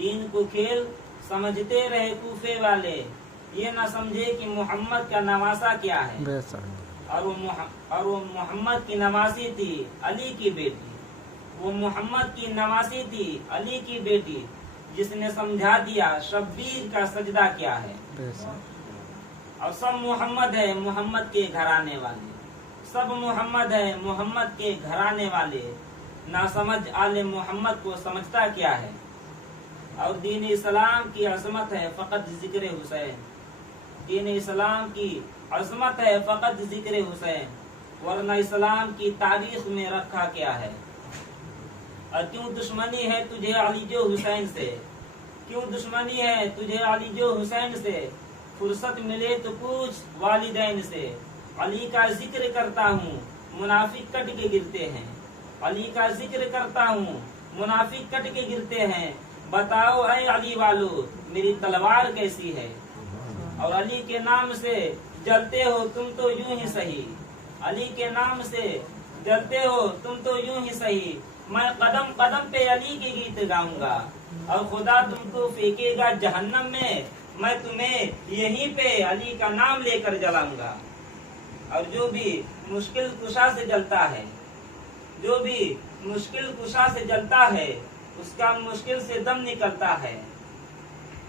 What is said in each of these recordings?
دین کو کھیل سمجھتے رہے کوفے والے، یہ نہ سمجھے کہ محمد کا نواسا کیا ہے۔ اور وہ محمد کی نواسی تھی علی کی بیٹی، وہ محمد کی نواسی تھی علی کی بیٹی، جس نے سمجھا دیا شبیر کا سجدہ کیا ہے۔ اور سب محمد ہے محمد کے گھرانے والے، سب محمد ہے محمد کے گھرانے والے، نہ سمجھ آل محمد کو سمجھتا کیا ہے۔ اور دین اسلام کی عظمت ہے فقط ذکر حسین، دین اسلام کی عظمت ہے فقط ذکر حسین، ورنہ اسلام کی تاریخ میں رکھا کیا ہے۔ اور کیوں دشمنی ہے تجھے علی جو حسین سے، کیوں دشمنی ہے تجھے علی جو حسین سے، فرصت ملے تو پوچھ والدین سے۔ علی کا ذکر کرتا ہوں منافق کٹ کے گرتے ہیں، علی کا ذکر کرتا ہوں منافق کٹ کے گرتے ہیں، بتاؤ اے علی والو میری تلوار کیسی ہے۔ اور علی کے نام سے جلتے ہو تم تو یوں ہی سہی، علی کے نام سے جلتے ہو تم تو یوں ہی سہی، میں قدم قدم پہ علی کے گیت گاؤں گا، اور خدا تم کو پھینکے گا جہنم میں تمہیں یہیں پہ علی کا نام لے کر جلاؤں گا۔ اور جو بھی مشکل کشا سے جلتا ہے، جو بھی مشکل کشا سے جلتا ہے، اس کا مشکل سے دم نکلتا ہے۔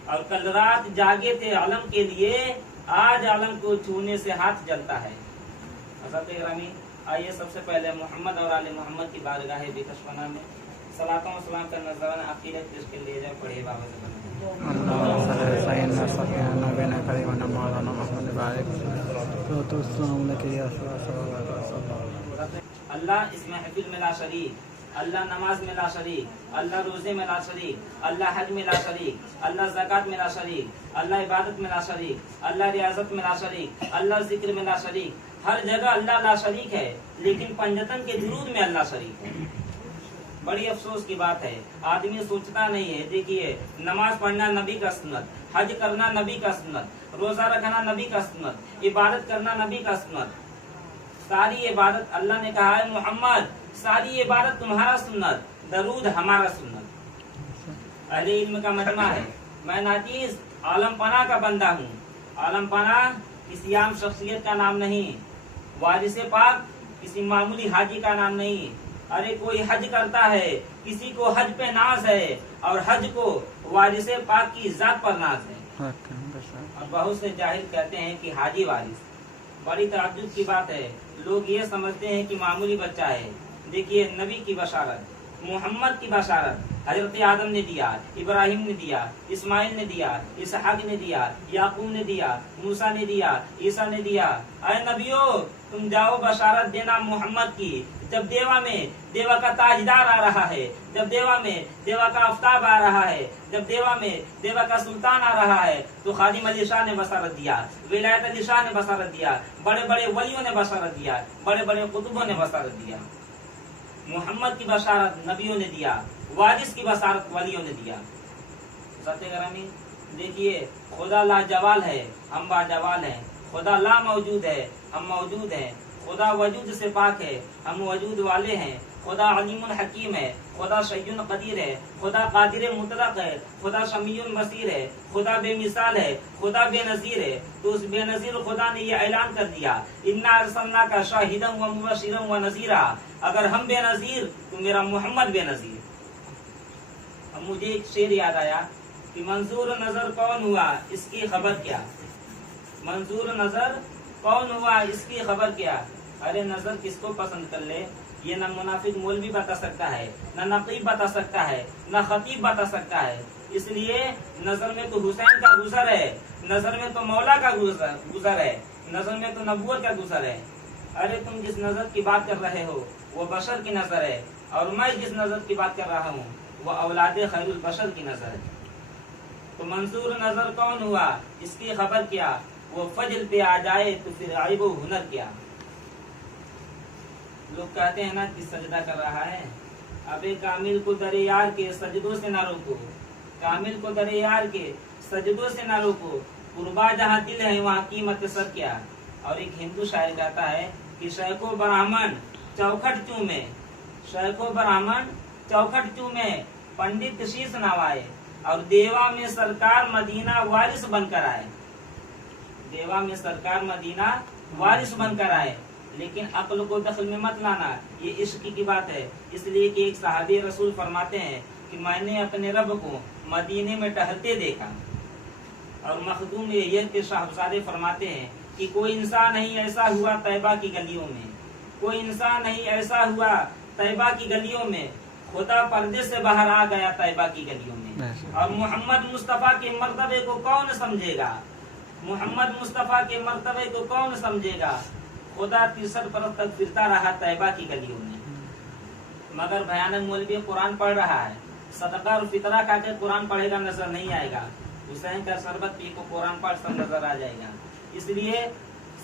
اور کل رات جاگے تھے علم کے لیے، آج علم کو چھونے سے ہاتھ جلتا ہے۔ حضرت گرامی، آئیے سب سے پہلے محمد اور آل محمد کی بارگاہ بکشفنا میں صلاۃ و سلام کا نذرانہ عقیدت پیش کر لیے جائے، پڑھے بابا سے اللہ اس محفل میں لا شریک، اللہ نماز میں لا شریک، اللہ روزے میں لا شریک، اللہ حج میں لا شریک، اللہ زکوٰۃ میں لا شریک، اللہ عبادت میں لا شریک، اللہ ریاضت میں لا شریک، اللہ ذکر میں لا شریک، ہر جگہ اللہ لا شریک ہے، لیکن پنجتن کے درود میں اللہ شریک ہے۔ بڑی افسوس کی بات ہے، آدمی سوچتا نہیں ہے۔ دیکھیے، نماز پڑھنا نبی کا سنت، حج کرنا نبی کا سنت، روزہ رکھنا نبی کا سنت، عبادت کرنا نبی کا سنت، ساری عبادت اللہ نے کہا ہے محمد ساری عبادت تمہارا سنت، درود ہمارا سنت۔ اہل علم کا مجمع ہے، میں ناچیز عالم پناہ کا بندہ ہوں۔ عالم پناہ کسی عام شخصیت کا نام نہیں، وارث پاک کسی معمولی حاجی کا نام نہیں۔ ارے کوئی حج کرتا ہے، کسی کو حج پہ ناز ہے، اور حج کو وارث پاک کی ذات پر ناز ہے۔ اور بہت سے جاہل کہتے ہیں کہ حاجی وارث، بڑی تعجب کی بات ہے، لوگ یہ سمجھتے ہیں کہ معمولی بچہ ہے۔ دیکھیے، نبی کی بشارت، محمد کی بشارت حضرت آدم نے دیا، ابراہیم نے دیا، اسماعیل نے دیا، اسحاق نے دیا، یعقوب نے دیا، موسیٰ نے دیا، عیسیٰ نے دیا۔ اے نبیو، تم جاؤ بشارت دینا محمد کی۔ جب دیوا میں دیوا کا تاجدار آ رہا ہے، جب دیوا میں دیوا کا آفتاب آ رہا ہے، جب دیوا میں دیوا کا سلطان آ رہا ہے، تو خادم علی شاہ نے بشارت دیا، ولایت علی شاہ نے بشارت دیا، بڑے بڑے ولیوں نے بشارت دیا، بڑے بڑے قطبوں نے بشارت دیا۔ محمد کی بشارت نبیوں نے دیا، وارث کی بشارت ولیوں نے دیا۔ ذات گرامی، دیکھیے، خدا لا جوال ہے، ہم با جوال ہیں، خدا لا موجود ہے، ہم موجود ہیں، خدا وجود سے پاک ہے، ہم وجود والے ہیں، خدا علیم الحکیم ہے، خدا شیء قدیر ہے، خدا قادر مطلق ہے، خدا سمیع بصیر ہے، خدا بے مثال ہے، خدا بے نظیر ہے۔ تو اس بے نظیر خدا نے یہ اعلان کر دیا، انا ارسلناک شاہدا و مبشرا و نذیرا، اگر ہم بے نظیر تو میرا محمد بے نظیر۔ اب مجھے ایک شعر یاد آیا کہ منظور نظر کون ہوا اس کی خبر کیا، منظور نظر کون ہوا اس کی خبر کیا۔ ارے نظر کس کو پسند کر لے، یہ نہ منافق مولوی بتا سکتا ہے، نہ نقیب بتا سکتا ہے، نہ خطیب بتا سکتا ہے۔ اس لیے نظر میں تو حسین کا گزر ہے، نظر میں تو مولا کا گزر ہے، نظر میں تو نبوت کا گزر ہے۔ ارے تم جس نظر کی بات کر رہے ہو وہ بشر کی نظر ہے، اور میں جس نظر کی بات کر رہا ہوں وہ اولاد خیر البشر کی نظر ہے۔ تو منظور نظر کون ہوا اس کی خبر کیا، وہ فجر پہ آ جائے تو پھر عیب و ہنر کیا۔ لوگ کہتے ہیں نا کہ سجدہ کر رہا ہے، ابے کامل کو در یار کے سجدوں سے نہ روکو، کامل کو در یار کے سجدوں سے نہ روکو، قربا جہاں دل ہے وہاں قیمت سر کیا۔ اور ایک ہندو شاعر کہتا ہے کہ شیخ و برہمن چوکھٹ چومے، شیخ و برہمن چوکھٹ چومے، پنڈت شیش نوائے، اور دیوا میں سرکار مدینہ وارث بن کر آئے، دیوا میں سرکار مدینہ وارث بن کر آئے، لیکن عقل کو دخل میں مت لانا، یہ عشق کی بات ہے۔ اس لیے کہ ایک صحابی رسول فرماتے ہیں کہ میں نے اپنے رب کو مدینے میں ٹہلتے دیکھا، اور مخدوم یہ کہ صاحبزادے فرماتے ہیں کہ کوئی انسان نہیں ایسا ہوا طیبہ کی گلیوں میں، کوئی انسان نہیں ایسا ہوا طیبہ کی گلیوں میں، خدا پردے سے باہر آ گیا طیبہ کی گلیوں میں۔ اور محمد مصطفیٰ کے مرتبے کو کون سمجھے گا، محمد مصطفیٰ کے مرتبے کو کون سمجھے گا، خدا تیسر پرت تک پھرتا رہا طیبہ کی گلیوں میں۔ مگر بھیانک مولوی قرآن پڑھ رہا ہے، صدقہ اور فطرہ کھا کے قرآن پڑھے گا نظر نہیں آئے گا، حسین کا شربت پی کو قرآن پڑھ سب نظر آ جائے گا۔ اس لیے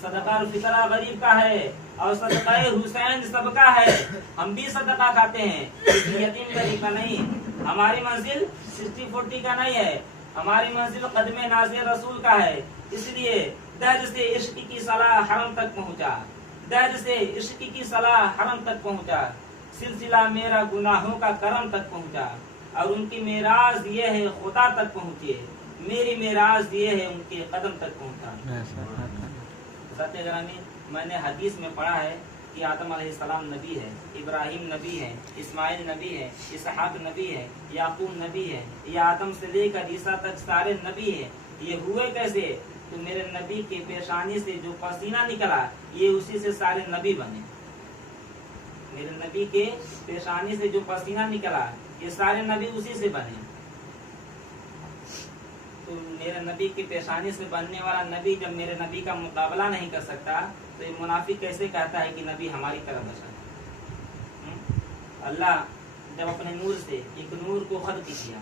صدقہ اور فطرہ غریب کا ہے اور صدقہ حسین سب کا ہے، ہم بھی صدقہ کھاتے ہیں، یتیم غریب کا نہیں۔ ہماری منزل 60-40 کا نہیں ہے، ہماری منزل قدم ناز رسول کا ہے۔ اس لیے درد سے عشق کی صلاح حرم تک پہنچا، درد سے عشق کی صلاح حرم تک پہنچا، سلسلہ میرا گناہوں کا کرم تک پہنچا، اور ان کی معراج یہ ہے خدا تک پہنچے، میری معراج یہ ہے ان کے قدم تک پہنچا۔ ساتھ گرامی، میں نے حدیث میں پڑھا ہے کہ آدم علیہ السلام نبی ہے، ابراہیم نبی ہے، اسماعیل نبی ہے، اسحاق نبی ہے، یعقوب نبی ہے، یہ آدم سے لے کر عیسیٰ تک سارے نبی ہیں۔ یہ ہوئے کیسے؟ تو میرے نبی کے پیشانی سے جو پسینہ نکلا یہ اسی سے سارے نبی بنے، میرے نبی کے پیشانی سے جو پسینہ نکلا یہ سارے نبی اسی سے بنے۔ تو میرے نبی کی پیشانی سے بننے والا نبی جب میرے نبی کا مقابلہ نہیں کر سکتا تو یہ منافق کیسے کہتا ہے کہ نبی ہماری طرح بشر؟ اللہ جب اپنے نور سے ایک نور کو خلق کیا،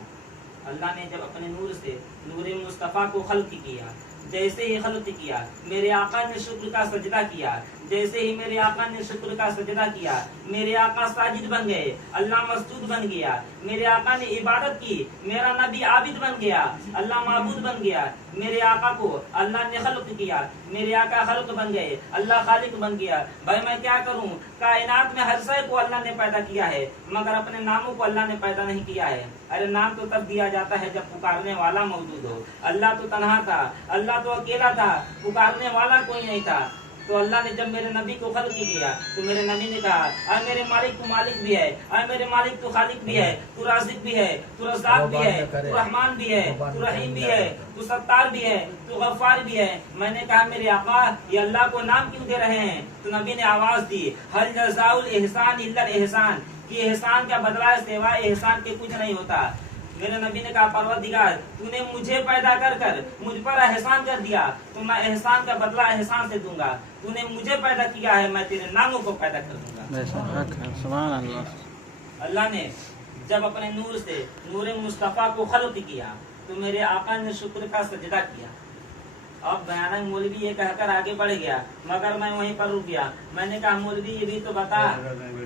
اللہ نے جب اپنے نور سے نور مصطفیٰ کو خلق کیا، جیسے ہی خلق کیا میرے آقا نے شکر کا سجدہ کیا، جیسے ہی میرے آقا نے شکر کا سجدہ کیا میرے آقا ساجد بن گئے، اللہ مسجود بن گیا، میرے آقا نے عبادت کی، میرا نبی عابد بن گیا، اللہ معبود بن گیا، میرے آقا کو اللہ نے خلق کیا، میرے آقا خلق بن گئے، اللہ خالق بن گیا۔ بھائی میں کیا کروں، کائنات میں ہر شے کو اللہ نے پیدا کیا ہے مگر اپنے ناموں کو اللہ نے پیدا نہیں کیا ہے۔ ارے نام تو تب دیا جاتا ہے جب پکارنے والا موجود ہو۔ اللہ تو تنہا تھا، اللہ تو اکیلا تھا، پکارنے والا کوئی نہیں تھا۔ تو اللہ نے جب میرے نبی کو خلق کیا تو میرے نبی نے کہا اے میرے مالک تو مالک بھی ہے، اے میرے مالک تو خالق بھی ہے، تو رازق بھی ہے، تو رزاق بھی ہے، تو رحمان بھی ہے، تو رحیم بھی ہے، تو ستار بھی ہے، تو غفار بھی ہے۔ میں نے کہا میرے آقا یہ اللہ کو نام کیوں دے رہے ہیں؟ تو نبی نے آواز دی ہل جزاء الاحسان الا الاحسان، کہ احسان کا بدلہ سوائے احسان کے کچھ نہیں ہوتا۔ میرے نبی نے کہا پروردگار تو نے مجھے پیدا کر کر مجھ پر احسان کر دیا تو میں احسان کا بدلہ احسان سے دوں گا، تو نے مجھے پیدا کیا ہے میں تیرے ناموں کو پیدا کر دوں گا۔ سبحان اللہ۔ اللہ نے جب اپنے نور سے نور مصطفیٰ کو خلق کیا تو میرے آقا نے شکر کا سجدہ کیا۔ اب بھیانک مولوی یہ کہہ کر آگے بڑھ گیا مگر میں وہیں پر رک گیا۔ میں نے کہا مولوی یہ بھی تو بتا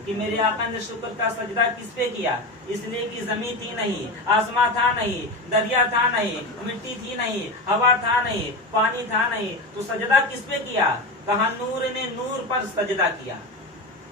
کہ میرے آقا نے شکر کا سجدہ کس پہ کیا؟ اس لیے کہ زمین تھی نہیں، آسمان تھا نہیں، دریا تھا نہیں، مٹی تھی نہیں، ہوا تھا نہیں، پانی تھا نہیں، تو سجدہ کس پہ کیا؟ کہا نور نے نور پر سجدہ کیا۔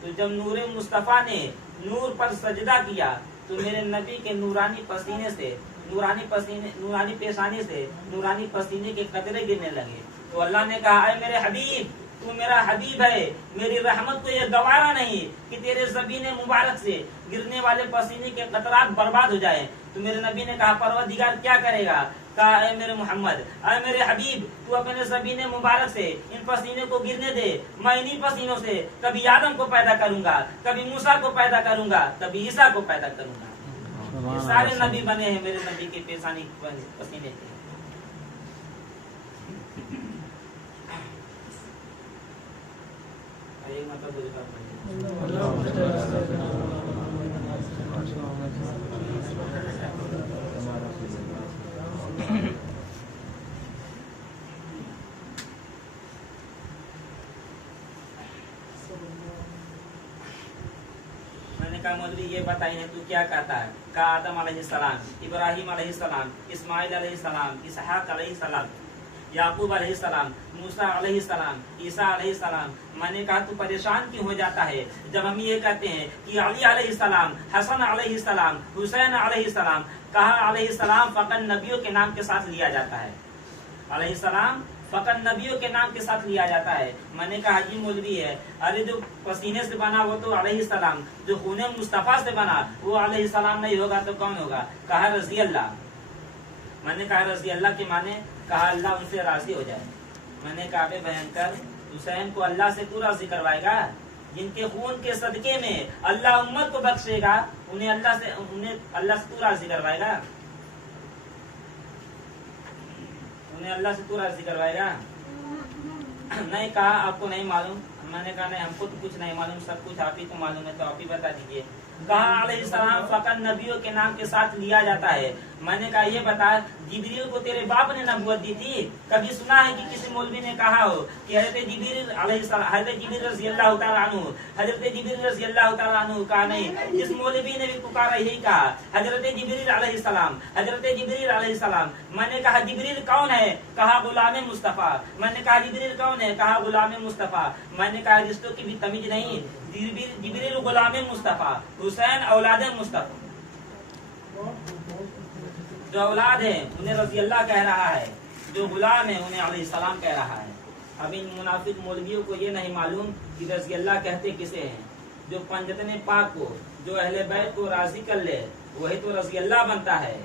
تو جب نور مصطفیٰ نے نور پر سجدہ کیا تو میرے نبی کے نورانی پسینے سے نورانی پیشانی سے نورانی پسینے کے قطرے گرنے لگے۔ تو اللہ نے کہا اے میرے حبیب تو میرا حبیب ہے، میری رحمت کو یہ گوارا نہیں کہ تیرے زبین مبارک سے گرنے والے پسینے کے قطرات برباد ہو جائیں۔ تو میرے نبی نے کہا پروردگار کیا کرے گا؟ کہا اے میرے محمد، اے میرے حبیب تو اپنے زبین مبارک سے ان پسینے کو گرنے دے، میں انہی پسینوں سے کبھی آدم کو پیدا کروں گا، کبھی موسیٰ کو پیدا کروں گا، کبھی عیسیٰ کو پیدا کروں گا۔ یہ سارے نبی بنے ہیں میرے نبی کے پیشانی پسینے کے۔ میں نے کہا مولوی یہ بتائیے تو کیا کہتا ہے؟ کہا آدم علیہ السلام، ابراہیم علیہ السلام، اسماعیل علیہ السلام، اسحاق علیہ السلام، یعقوب علیہ السلام، موسیٰ علیہ السلام، عیسیٰ علیہ السلام۔ میں نے کہا تو پریشان کیوں ہو جاتا ہے جب ہم یہ کہتے ہیں کہ علی علیہ السلام، حسن علیہ السلام، حسین علیہ السلام، کہا علیہ السلام فقط نبیوں کے نام کے ساتھ لیا جاتا ہے، علیہ السلام فقط نبیوں کے نام کے ساتھ لیا جاتا ہے۔ میں نے کہا حاجی مولوی ہے، ارے جو پسینے سے بنا وہ تو علیہ السلام، جو خون مصطفیٰ سے بنا وہ علیہ السلام نہیں ہوگا تو کون ہوگا؟ کہا رضی اللہ۔ میں نے کہا رضی اللہ کے معنی؟ کہا اللہ ان سے راضی ہو جائے۔ میں نے کہا بے بیان کر، حسین کو اللہ سے تو راضی کروائے گا؟ جن کے خون کے صدقے میں اللہ امت کو بخشے گا انہیں اللہ سے تو راضی کروائے گا؟ انہیں اللہ سے تو راضی کروائے گا؟ نہیں کہا آپ کو نہیں معلوم۔ میں نے کہا نہیں ہم کو تو کچھ نہیں معلوم، سب کچھ آپ ہی کو معلوم ہے تو آپ ہی بتا دیجیے۔ کہا علیہ السلام فقط نبیوں کے نام کے ساتھ لیا جاتا ہے۔ میں نے کہا یہ بتا جبریل کو تیرے باپ نے نبوت دی تھی؟ کبھی سنا ہے کہ کسی مولوی نے کہا ہو کہ حضرت جبریل علیہ السلام، حضرت جبریل رضی اللہ تعالیٰ عنہ، حضرت جبریل رضی اللہ تعالیٰ عنہ؟ کہا نہیں۔ جس مولوی نے بھی پکارا یہی کہا حضرت جبریل علیہ السلام، حضرت جبریل علیہ السلام۔ میں نے کہا جبریل کون ہے؟ کہا غلام مصطفیٰ۔ میں نے کہا جبریل کون ہے؟ کہا غلام مصطفیٰ۔ میں نے کہا رشتوں کی بھی تمیز نہیں، جبریل غلام مصطفیٰ، حسین اولاد مصطفیٰ، جو اولاد ہے انہیں رضی اللہ کہہ رہا ہے، جو غلام ہے انہیں علیہ السلام کہہ رہا ہے۔ اب ان منافق مولویوں کو یہ نہیں معلوم کہ رضی اللہ کہتے کسے ہیں۔ جو پنجتن پاک کو، جو اہل بیت کو راضی کر لے وہی تو رضی اللہ بنتا ہے،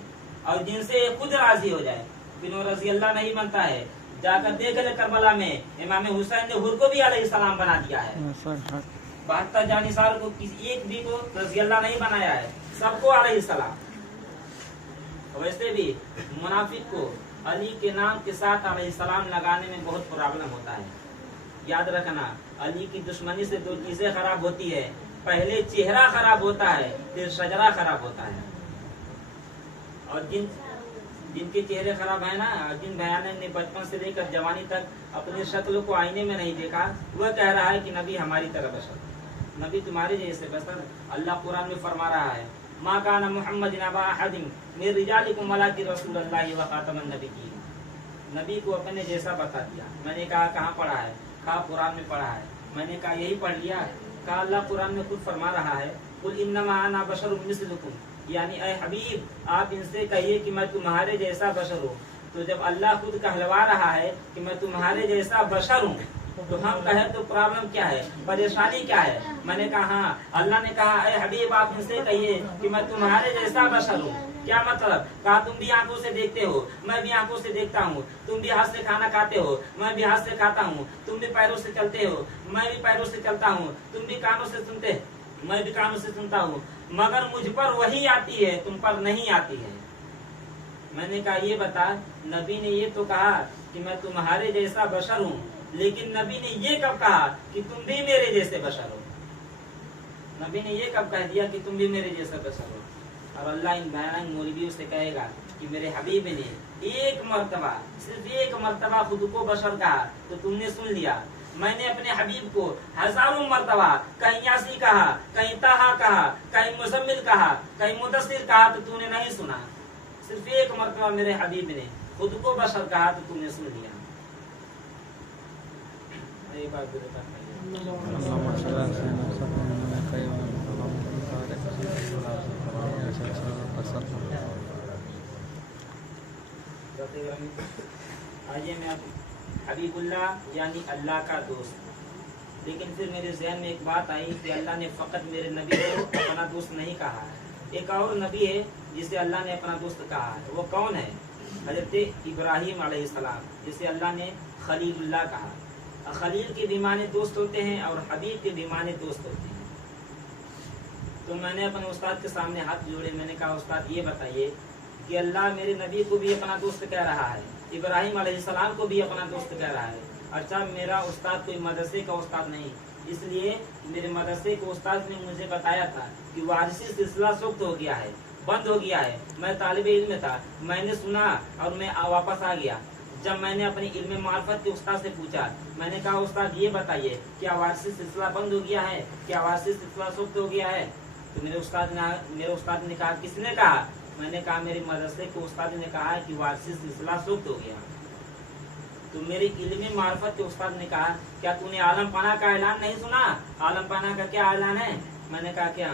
اور جن سے خود راضی ہو جائے پھر وہ رضی اللہ نہیں بنتا ہے۔ جا کر دیکھ لے کربلا میں امام حسین نے حر کو بھی علیہ السلام بنا دیا ہے، 72 جانثار کو کسی ایک بھی کو رضی اللہ نہیں بنایا ہے، سب کو علیہ السلام۔ ویسے بھی منافق کو علی کے نام کے ساتھ علیہ السلام لگانے میں بہت پرابلم ہوتا ہے۔ یاد رکھنا علی کی دشمنی سے 2 چیزیں خراب ہوتی ہے، پہلے چہرہ خراب ہوتا ہے پھر شجرہ خراب ہوتا ہے۔ اور جن کے چہرے خراب ہیں نا، جن بیانوں نے بچپن سے لے کر جوانی تک اپنی شکل کو آئینے میں نہیں دیکھا، وہ کہہ رہا ہے کہ نبی ہماری طرح بشر، نبی تمہارے جیسے بشر۔ اللہ قرآن میں فرما رہا ہے ما کان محمد ابا احد من رجالکم ولکن رسول اللہ وخاتم النبیین۔ نبی کو اپنے جیسا بتا دیا۔ میں نے کہا کہاں پڑھا ہے؟ کہا قرآن میں پڑھا ہے۔ میں نے کہا یہی پڑھ لیا؟ کہا اللہ قرآن میں خود فرما رہا ہے قل انما انا بشر مثلکم، یعنی اے حبیب آپ ان سے کہیے کہ میں تمہارے جیسا بشر ہوں۔ تو جب اللہ خود کہلوا رہا ہے کہ میں تمہارے جیسا بشر ہوں تو ہم کہیں تو پرابلم کیا ہے، پریشانی کیا ہے؟ میں نے کہا ہاں اللہ نے کہا اے حبیب آپ ان سے کہیے کہ میں تمہارے جیسا بشر ہوں۔ کیا مطلب؟ کہا تم بھی آنکھوں سے دیکھتے ہو میں بھی آنکھوں سے دیکھتا ہوں، تم بھی ہاتھ سے کھانا کھاتے ہو میں بھی ہاتھ سے کھاتا ہوں، تم بھی پیروں سے چلتے ہو میں بھی پیروں سے چلتا ہوں، تم بھی کانوں سے سنتے میں بھی کانوں سے سنتا ہوں، مگر مجھ پر وہی آتی ہے تم پر نہیں آتی ہے۔ میں نے کہا یہ بتا نبی نے یہ تو کہا کہ میں تمہارے جیسا بشر ہوں، لیکن نبی نے یہ کب کہا کہ تم بھی میرے جیسے بشر ہو؟ نبی نے یہ کب کہہ دیا کہ تم بھی میرے جیسا بشر ہو؟ اور اللہ ان بیان مولویوں سے کہے گا کہ میرے حبیب نے ایک مرتبہ، صرف ایک مرتبہ خود کو بشر کہا تو تم نے سن لیا۔ میں نے اپنے حبیب کو ہزاروں مرتبہ کہیں یاسی کہا، کہیں طٰہٰ کہا، کہیں مزمل کہا، کہیں مدثر کہا تو تم نے نہیں سنا۔ صرف ایک مرتبہ میرے حبیب نے خود کو بشر کہا تو تم نے سن لیا۔ ایک بار آئیے میں حبیب اللہ یعنی اللہ کا دوست، لیکن پھر میرے ذہن میں ایک بات آئی کہ اللہ نے فقط میرے نبی کو اپنا دوست نہیں کہا ہے، ایک اور نبی ہے جسے اللہ نے اپنا دوست کہا ہے۔ وہ کون ہے؟ حضرت ابراہیم علیہ السلام، جسے اللہ نے خلیل اللہ کہا۔ خلیل کے بھی معنی دوست ہوتے ہیں اور حبیب کے بھی معنی دوست ہوتے ہیں۔ تو میں نے اپنے استاد کے سامنے ہاتھ جوڑے، میں نے کہا استاد یہ بتائیے کہ اللہ میرے نبی کو بھی اپنا دوست کہہ رہا ہے، ابراہیم علیہ السلام کو بھی اپنا دوست کہہ رہا ہے، اچھا میرا استاد کوئی مدرسے کا استاد نہیں، اس لیے میرے مدرسے کے استاد نے مجھے بتایا تھا کہ وارثی سلسلہ سخت ہو گیا ہے، بند ہو گیا ہے۔ میں طالب علم تھا، میں نے سنا اور میں واپس آ گیا۔ جب میں نے اپنے علم معرفت کے استاد سے پوچھا، میں نے کہا استاد یہ بتائیے کیا وارثی سلسلہ بند ہو گیا ہے، کیا وارثی سلسلہ سخت ہو گیا ہے؟ تو میرے استاد نے کہا کس نے کہا؟ میں نے کہا میرے مدرسے کے استاد نے کہا کہ وارثی سلسلہ سخت ہو گیا۔ تو میری علمی معرفت کے استاد نے کہا کیا تو نے عالم پناہ کا اعلان نہیں سنا؟ عالم پناہ کا کیا اعلان ہے؟ میں نے کہا کیا؟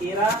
13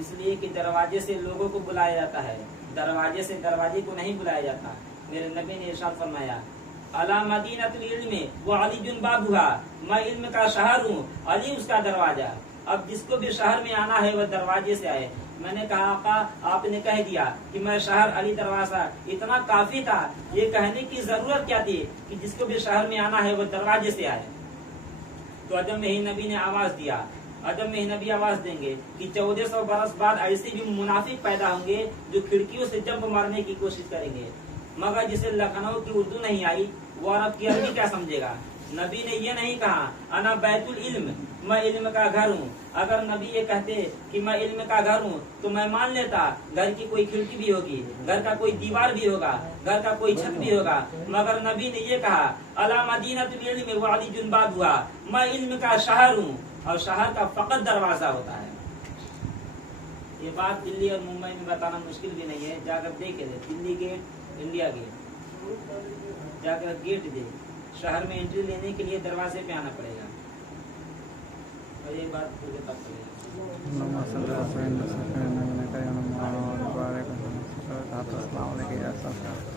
اس لیے کہ دروازے سے لوگوں کو بلایا جاتا ہے، دروازے سے دروازے کو نہیں بلایا جاتا۔ میرے نبی نے ارشاد فرمایا علی مدینۃ العلم وعلی بابھا، میں علم کا شہر ہوں، علی اس کا دروازہ۔ اب جس کو بھی شہر میں آنا ہے وہ دروازے سے آئے۔ میں نے کہا آقا آپ نے کہہ دیا کہ میں شہر علی دروازہ، اتنا کافی تھا، یہ کہنے کی ضرورت کیا تھی کہ جس کو بھی شہر میں آنا ہے وہ دروازے سے آئے؟ تو عجم میں ہی نبی نے آواز دیا، عجم میں ہی نبی آواز دیں گے کہ 1400 برس بعد ایسے بھی منافق پیدا ہوں گے جو کھڑکیوں سے جمپ مارنے کی کوشش کریں گے، مگر جسے لکھنؤ کی اردو نہیں آئی وہ عرب کی عربی کیا سمجھے گا؟ نبی نے یہ نہیں کہا انا بیت العلم، میں علم کا گھر ہوں۔ اگر نبی یہ کہتے کہ میں علم کا گھر ہوں تو میں مان لیتا گھر کی کوئی کھڑکی بھی ہوگی، گھر کا کوئی دیوار بھی ہوگا، گھر کا کوئی چھت بھی ہوگا، مگر نبی نے یہ کہا علی مدینۃ العلم وعلی بابھا، میں علم کا شہر ہوں، اور شہر کا فقط دروازہ ہوتا ہے۔ یہ بات دلی اور ممبئی میں بتانا مشکل بھی نہیں ہے، جا کر دیکھے دلی گیٹ، انڈیا گیٹ، جا کر گیٹ دے، شہر میں انٹری لینے کے لیے دروازے پہ آنا پڑے گا، اور یہ بات پورے تک پڑے گا۔ السلام علیکم۔